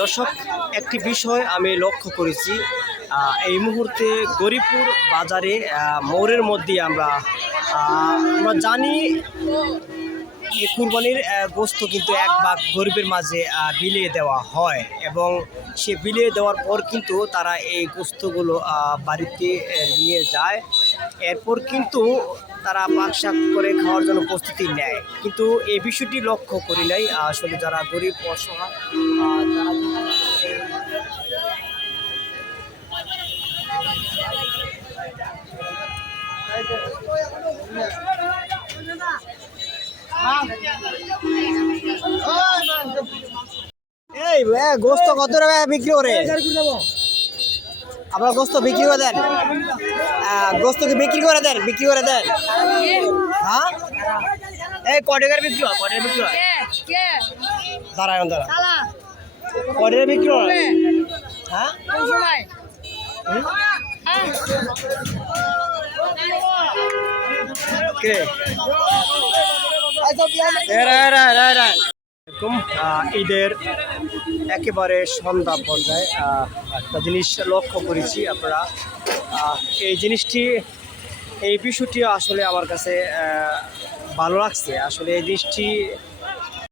দর্শক, একটি বিষয় আমি লক্ষ্য করেছি এই মুহূর্তে গরিপুর বাজারে মোড়ের মধ্যে আমরা আমরা জানি কুরবানির গোস্ত কিন্তু এক ভাগ গরিবের মাঝে বিলিয়ে দেওয়া হয় এবং সে বিলিয়ে দেওয়ার পর কিন্তু তারা এই গোস্তগুলো বাড়িতে নিয়ে যায়। এরপর কিন্তু তারা পাক শাক করে খাওয়ার জন্য প্রস্তুতি নেয়। কিন্তু এই বিষয়টি লক্ষ্য করি নাই আসলে যারা গরিব, অসহায় এই গোস্ত কত টাকা বিক্রি করে? আপনার গোস্ত বিক্রি করে দেন। আহ, গোস্ত কি বিক্রি করে দেন? বিক্রি করে দেন। হ্যাঁ? এই ক টাকার বিক্রি হয়? ক টাকার বিক্রি হয়? দাঁড়া শালা। ক টাকার বিক্রি হয়? হ্যাঁ? হ্যাঁ। কে? ঈদের একেবারে সন্ধ্যা পর্যায়ে একটা জিনিস লক্ষ্য করেছি আপনারা। এই জিনিসটি, এই বিষয়টি আসলে আমার কাছে ভালো লাগছে। আসলে এই জিনিসটি